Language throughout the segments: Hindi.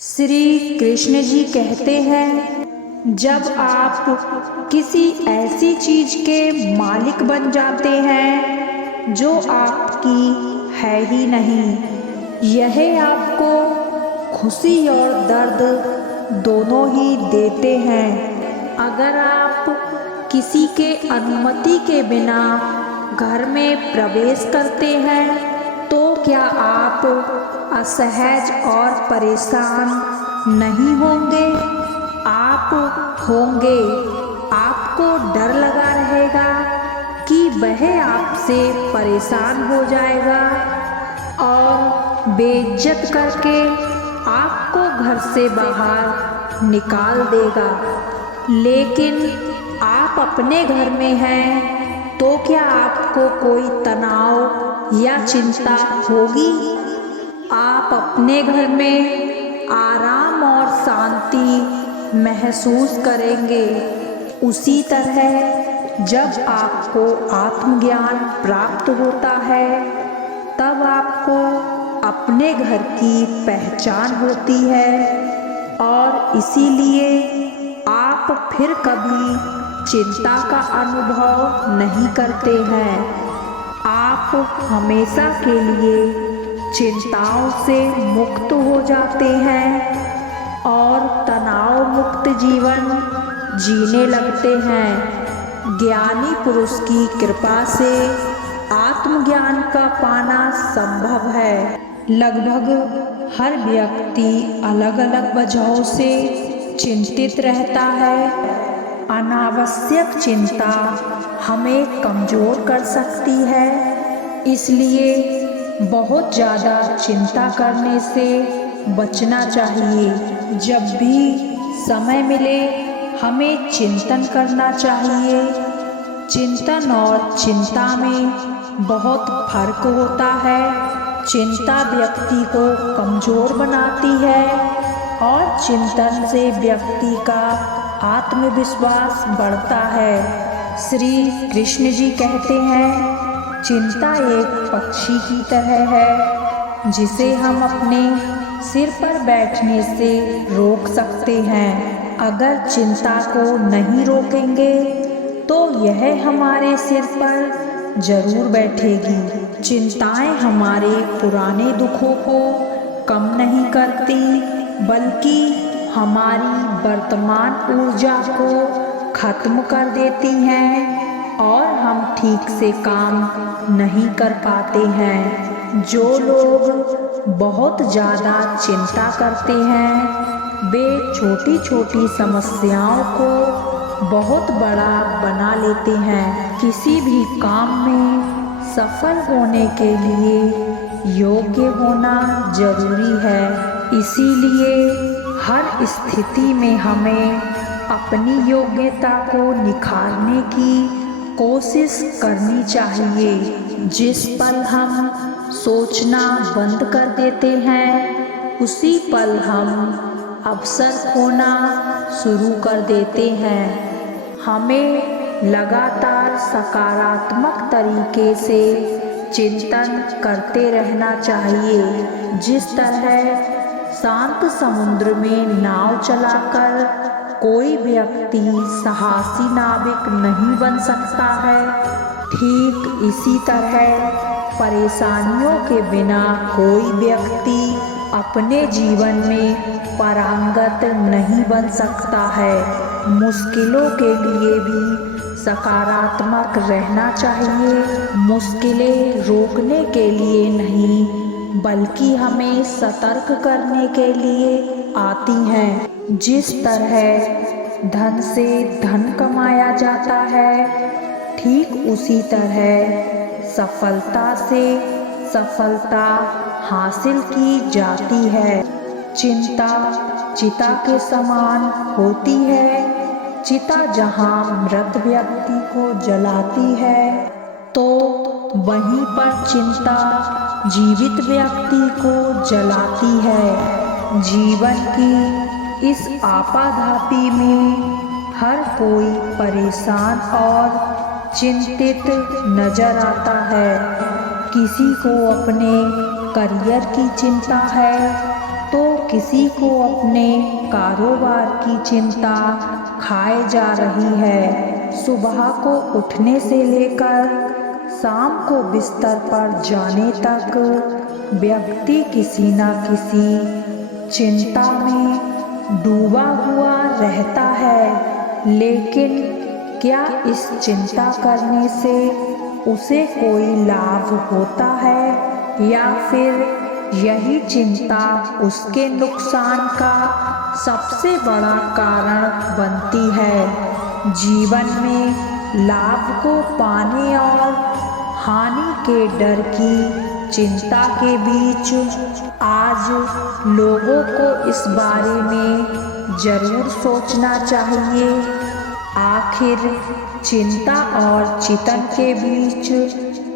श्री कृष्ण जी कहते हैं, जब आप किसी ऐसी चीज के मालिक बन जाते हैं जो आपकी है ही नहीं, यह आपको खुशी और दर्द दोनों ही देते हैं। अगर आप किसी के अनुमति के बिना घर में प्रवेश करते हैं तो क्या आप असहज और परेशान नहीं होंगे? आप होंगे। आपको डर लगा रहेगा कि वह आपसे परेशान हो जाएगा और बेइज्जत करके आपको घर से बाहर निकाल देगा। लेकिन आप अपने घर में हैं तो क्या आपको कोई तनाव या चिंता होगी? आप अपने घर में आराम और शांति महसूस करेंगे। उसी तरह जब आपको आत्मज्ञान प्राप्त होता है तब आपको अपने घर की पहचान होती है और इसीलिए आप फिर कभी चिंता का अनुभव नहीं करते हैं। आप हमेशा के लिए चिंताओं से मुक्त हो जाते हैं और तनाव मुक्त जीवन जीने लगते हैं। ज्ञानी पुरुष की कृपा से आत्मज्ञान का पाना संभव है। लगभग हर व्यक्ति अलग अलग वजहों से चिंतित रहता है। अनावश्यक चिंता हमें कमज़ोर कर सकती है, इसलिए बहुत ज़्यादा चिंता करने से बचना चाहिए। जब भी समय मिले हमें चिंतन करना चाहिए। चिंतन और चिंता में बहुत फर्क होता है। चिंता व्यक्ति को कमज़ोर बनाती है और चिंतन से व्यक्ति का आत्मविश्वास बढ़ता है। श्री कृष्ण जी कहते हैं, चिंता एक पक्षी की तरह है जिसे हम अपने सिर पर बैठने से रोक सकते हैं। अगर चिंता को नहीं रोकेंगे तो यह हमारे सिर पर जरूर बैठेगी। चिंताएं हमारे पुराने दुखों को कम नहीं करती बल्कि हमारी वर्तमान ऊर्जा को खत्म कर देती हैं और हम ठीक से काम नहीं कर पाते हैं। जो लोग बहुत ज़्यादा चिंता करते हैं वे छोटी छोटी समस्याओं को बहुत बड़ा बना लेते हैं। किसी भी काम में सफल होने के लिए योग्य होना जरूरी है। इसीलिए हर स्थिति में हमें अपनी योग्यता को निखारने की कोशिश करनी चाहिए। जिस पल हम सोचना बंद कर देते हैं उसी पल हम अवसर खोना शुरू कर देते हैं। हमें लगातार सकारात्मक तरीके से चिंतन करते रहना चाहिए। जिस तरह शांत समुद्र में नाव चलाकर कोई व्यक्ति साहसी नाविक नहीं बन सकता है, ठीक इसी तरह परेशानियों के बिना कोई व्यक्ति अपने जीवन में पारंगत नहीं बन सकता है। मुश्किलों के लिए भी सकारात्मक रहना चाहिए। मुश्किलें रोकने के लिए नहीं बल्कि हमें सतर्क करने के लिए आती हैं। जिस तरह धन से धन कमाया जाता है ठीक उसी तरह सफलता से सफलता हासिल की जाती है। चिंता चिता के समान होती है। चिता जहाँ मृत व्यक्ति को जलाती है तो वहीं पर चिंता जीवित व्यक्ति को जलाती है। जीवन की इस आपाधापी में हर कोई परेशान और चिंतित नजर आता है। किसी को अपने करियर की चिंता है तो किसी को अपने कारोबार की चिंता खाए जा रही है। सुबह को उठने से लेकर शाम को बिस्तर पर जाने तक व्यक्ति किसी न किसी चिंता में डूबा हुआ रहता है। लेकिन क्या इस चिंता करने से उसे कोई लाभ होता है या फिर यही चिंता उसके नुकसान का सबसे बड़ा कारण बनती है। जीवन में लाभ को पाने और हानि के डर की चिंता के बीच आज लोगों को इस बारे में जरूर सोचना चाहिए। आखिर चिंता और चिंतन के बीच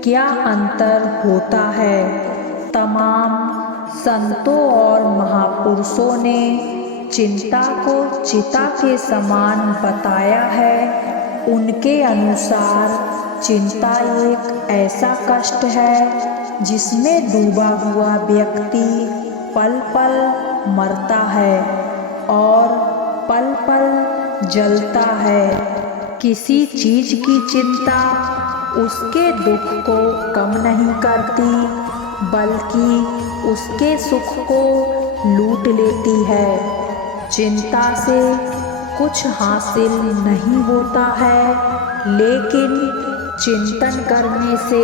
क्या अंतर होता है। तमाम संतों और महापुरुषों ने चिंता को चिता के समान बताया है। उनके अनुसार चिंता एक ऐसा कष्ट है जिसमें डूबा हुआ व्यक्ति पल पल मरता है और पल पल जलता है। किसी चीज की चिंता उसके दुख को कम नहीं करती बल्कि उसके सुख को लूट लेती है। चिंता से कुछ हासिल नहीं होता है, लेकिन चिंतन करने से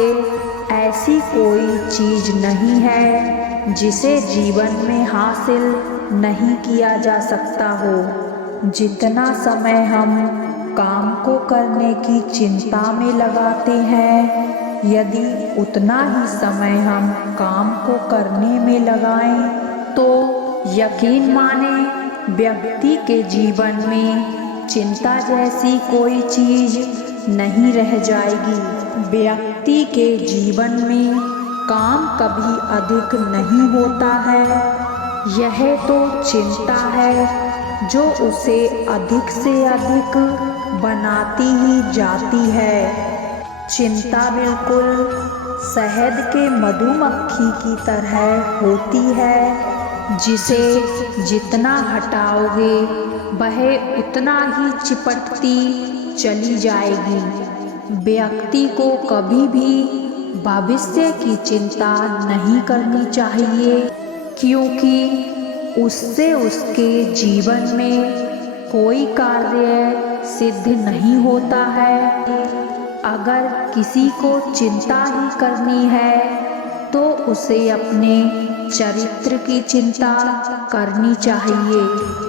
ऐसी कोई चीज नहीं है जिसे जीवन में हासिल नहीं किया जा सकता हो। जितना समय हम काम को करने की चिंता में लगाते हैं, यदि उतना ही समय हम काम को करने में लगाएं, तो यकीन माने व्यक्ति के जीवन में चिंता जैसी कोई चीज नहीं रह जाएगी। व्यक्ति के जीवन में काम कभी अधिक नहीं होता है, यह तो चिंता है जो उसे अधिक से अधिक बनाती ही जाती है। चिंता बिल्कुल शहद के मधुमक्खी की तरह होती है, जिसे जितना हटाओगे वह उतना ही चिपटती चली जाएगी। व्यक्ति को कभी भी भविष्य की चिंता नहीं करनी चाहिए, क्योंकि उससे उसके जीवन में कोई कार्य सिद्ध नहीं होता है। अगर किसी को चिंता ही करनी है तो उसे अपने चरित्र की चिंता करनी चाहिए।